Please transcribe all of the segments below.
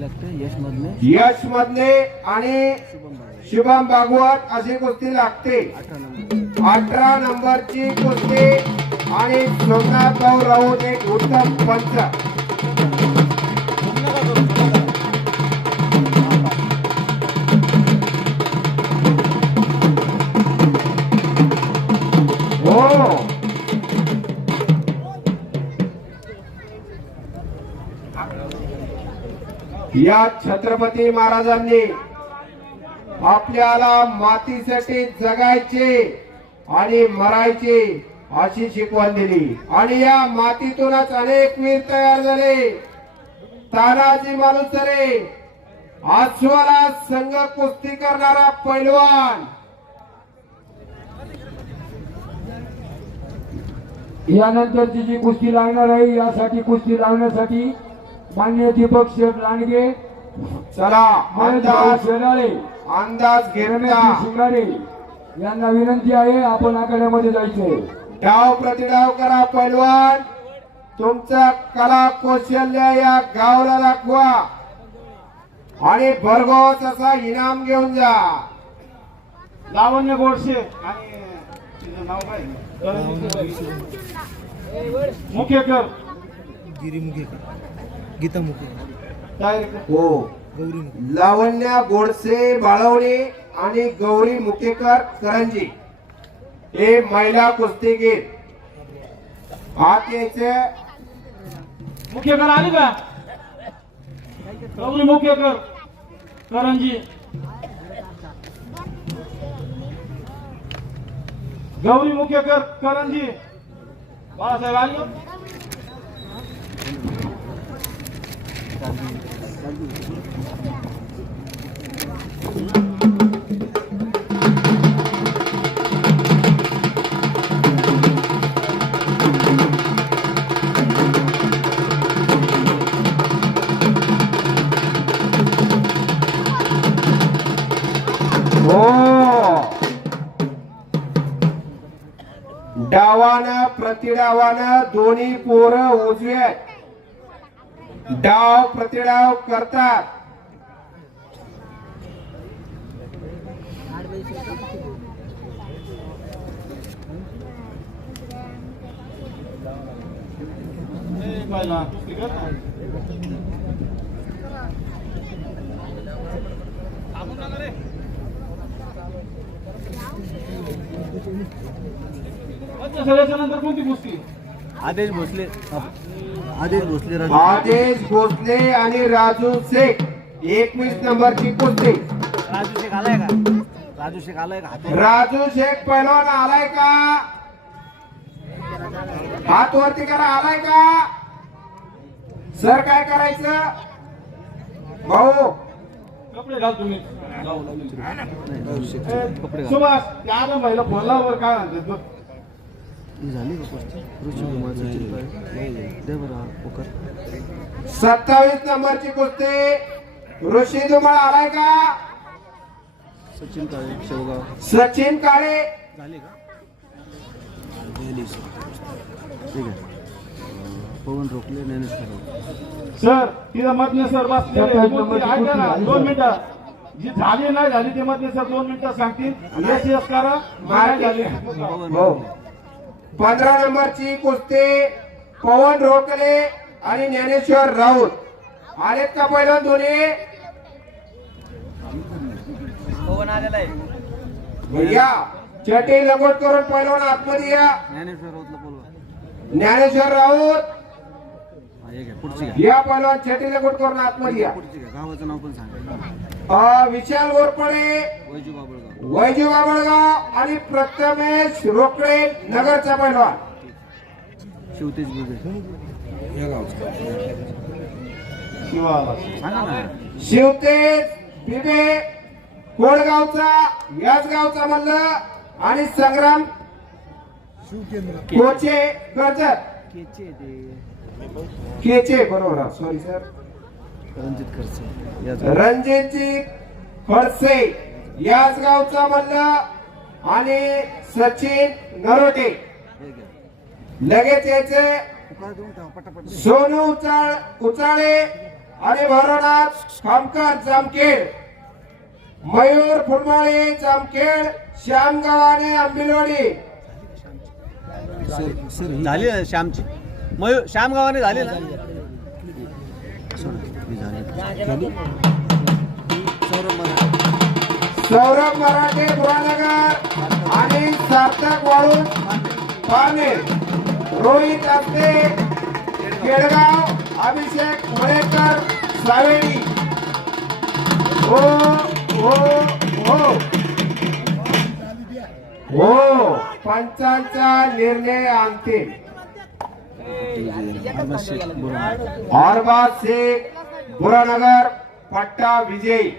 लागते यश मधले यश मधले आणि शुभम भागवत अशी कुस्ती लागते. अठरा नंबर. अठरा नंबरची कुस्ती आणि सोमनाथ भाऊ राऊत एक उत्तम पंच या छत्रपती महाराजांनी आपल्याला मातीसाठी जगायचे आणि मरायचे अशी शिकवण दिली. आणि या मातीतूनच अनेक वीर तयार झाले. तानाजी मालुसरे आश्वाला संघ कुस्ती करणारा पैलवान. यानंतरची जी कुस्ती लागणार आहे यासाठी कुस्ती लावण्यासाठी मान्य दीपक शेठ लांडगे चला अंदाज शेराळे अंदाज घेतला. शिंगाडे यांना विनंती आहे आपण आखाड्यामध्ये जायचंय. डाव प्रतिडाव करा पैलवान. तुमचा कला कौशल्य या गावाला दाखवा. आणि भरघोस असा इनाम घेऊन जा. लावण्य गोडसे आणि तिचं नाव काय? मुखेकर गिरी मुखेकर गीता काय? हो. गौरी लावण्या गोडसे बाळवणे आणि गौरी मुकेकर करंजी. हे महिला कुस्तीगीर. आत यायचे मुखेकर आली का? गौरी मुखेकर करंजी. गौरी मुखेकर करंजी. बाळासाहेब आली का? हो डावानं प्रतिडावानं दोन्ही पोरं उजवे आहेत. डाव प्रतिडाव करतात. सगळ्याच्या नंतर कोणती कुस्ती आदेश भोसले. आदेश भोसले राजू. आदेश भोसले आणि राजू शेख. एकवीस नंबरची कुस्ती. राजू शेख आलाय का? राजू शेख आलाय का? हात राजू शेख पहिलवान आलाय का? हात वरती करा आलाय का? सर काय करायचं? भाऊ. कपडे घाल तुम्ही. राजू शेख ए, कपडे घाल. सुभाष त्या आलं पहिला फोनला वर काय म्हणतात. ही झाली का कुस्ती ऋषी कुमार सचिन पाय दे बरं पोकर. सत्तावीस नंबरची कुस्ती ऋषी धुमाळ आलाय का? सचिन काळे शेवगाव. सचिन काळे. झाली का? ठीक आहे. पवन रोखले ज्ञानेश्वर सर तिथं मधने सर. कुस्ती. दोन मिनिटं. जी झाली नाही झाली ते मधने सर. दोन मिनिटं सांगतील. यस यस करा. नाही झाली हो. पंधरा नंबरची कुस्ती पवन रोकले आणि ज्ञानेश्वर राऊत. आलेत का पहिलं दोन्ही पवन आलेला आहे. भैया चटी लगोट करून पहिलवान आतमध्ये या. ज्ञानेश्वर बोलवा. ज्ञानेश्वर राऊत हा एक आहे पुढची घ्या या पहिलवान चटी लगोट करून आतमध्ये या. पुढची घ्या. गावाचं नाव पण सांगा. अ, विशाल गोरपडे वैजू बाबळगाव. आणि प्रथमेश रोकडे नगरचा पहिलवान. शिवतेज बिबे. शिवाला. सांगा ना. शिवतेज बिबे कोळगावचा याच गावचा म्हणलं आणि संग्राम कोचे कर्जत. केचे बरोबर सॉरी सर रणजित याच रणजितजी खडसे. याच गावचा म्हणलं आणि सचिन नरोटे. लगेच यायचे. सोनू उचाळ उचाळे आणि भैरवनाथ खामकर जामखेड. मयूर फुलमाळे जामखेड श्याम गव्हाणे आंबिलवाडी झाली श्यामची? मयूर श्याम गावाने झाली ना? सौरभ मराठे गुहानगर आणि सार्थक वाळून पाने. रोहित असते केळगाव अभिषेक मळेकर सावेडी हो हो हो. हो पंचांचा निर्णय आणतील अरबाज शेख बोला बुरानगर पट्टा विजयी.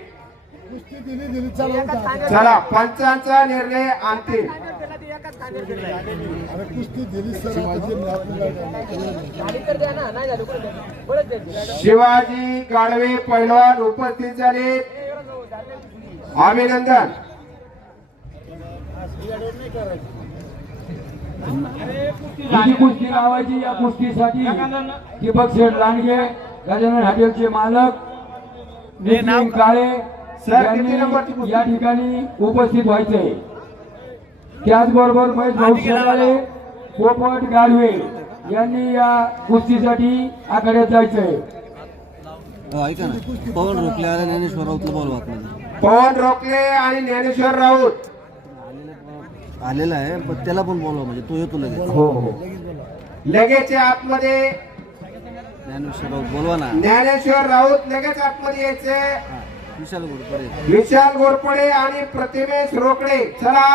चला पंचांचा निर्णय अंतिम. शिवाजी गाडवे पैलवान उपस्थित झाले. अभिनंदन. किती कुस्ती लावायची या कुस्तीसाठी? दीपक शेठ लांडगे गजानन हॉटेलचे मालक नितीन काळे यांनी? या ठिकाणी उपस्थित व्हायचे. त्याचबरोबर महेश भाऊ पोपट गाडवे यांनी या कुस्तीसाठी आखाड्यात जायचंय हो, ऐका ना पवन रोखले आले ज्ञानेश्वर राऊतला बोलवा पवन रोकले आणि ज्ञानेश्वर राऊत. आलेला आहे पण त्याला पण बोलवा म्हणजे तो येतो लगेच. हो हो. लगेच आतमध्ये ज्ञानेश्वर राऊत बोलवा ना. ज्ञानेश्वर राऊत लगेच आतमध्ये यायचे. विशाल घोडपडे विशाल घोरपडे आणि प्रतिमेश रोकडे. चला.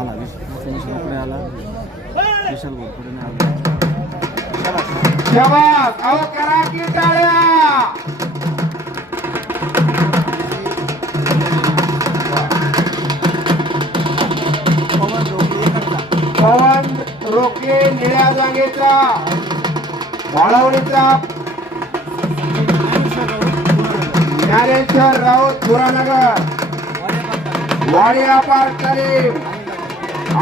आला विशाल घोरपडे आला. विशाल घोरपडे आला. शबास. अहो करा की टाळ्या रोके निळ्या जागेचा वाळवणीचा ज्ञानेश्वर राऊत धुरानगर वाडिया पार्क करीम.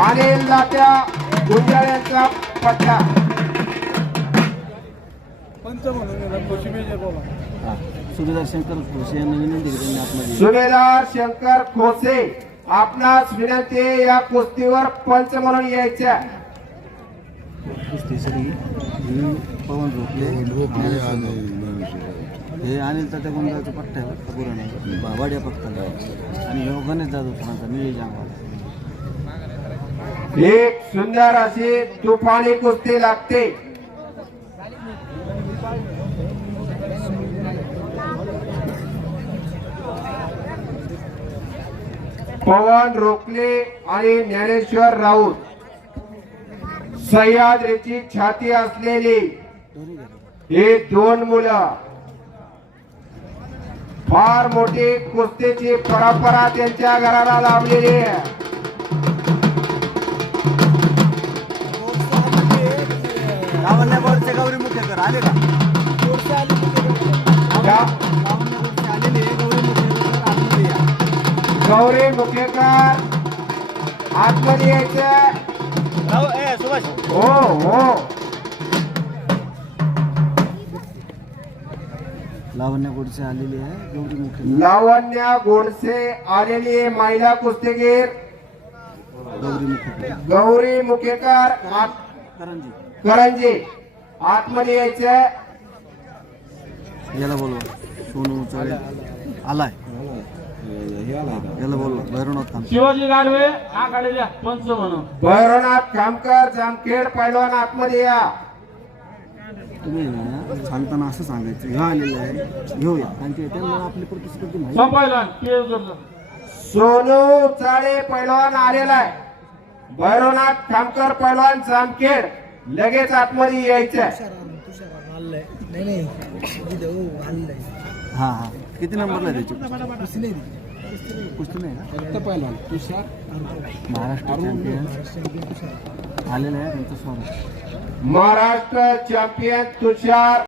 अनिल दात्या गुंजाळ्यांचा पट्टा सुभेदार शंकर खोसे यांनी विनंती केली त्यांनी आतमध्ये सुभेदार शंकर खोसे आपणास विनंती या कुस्तीवर पंच म्हणून यायच्या ही पवन रोखले हे अनिल तात्या गोंधळाचा पट्टा आहे पुराणा वाड्या पट्टा आणि गणेश जाधव सरांचा निळी जांगवा एक सुंदर अशी तुफानी कुस्ती लागते. पवन रोकले आणि ज्ञानेश्वर राऊत. सह्याद्रीची छाती असलेली हे दोन मुलं फार मोठी कुस्तीची परंपरा त्यांच्या घराला लाभलेली आहे. गौरी मुखेकर आले का? गा- लावण्या गोडचे आलेले गौरी मुखेकर आतमध्ये यायचं. हो हो लावण्या गोडचे आलेले आहे. गौरी मुखेकर लावण्या गोडसे आलेली आहे महिला कुस्तीगीर. गौरी मुखेकर गौरी मुखेकर आत- करंजी. करंजी. आतमध्ये यायचं याला बोलवा. सोनू चौरे आलाय. याला भैरवनाथ थांब शिवाजी गाडवे आखाडे द्या पंच म्हणून. भैरवनाथ कामकर जामखेड पैलवान आतमध्ये या. तुम्ही ना सांगताना असं सांगायचं ह्यो आलेला आहे घेऊया. कारण की त्यांना आपली प्रतिस्पर्धी माहिती. संपायला पे सोनू चाळे पैलवान आलेला आहे. भैरवनाथ कामकर पैलवान जामखेड लगेच आतमध्ये यायचं हा हा. किती नंबरला त्याची? कुस्ती नाही का? महाराष्ट्र चॅम्पियन आलेला आहे त्यांचं स्वागत. महाराष्ट्र चॅम्पियन तुषार.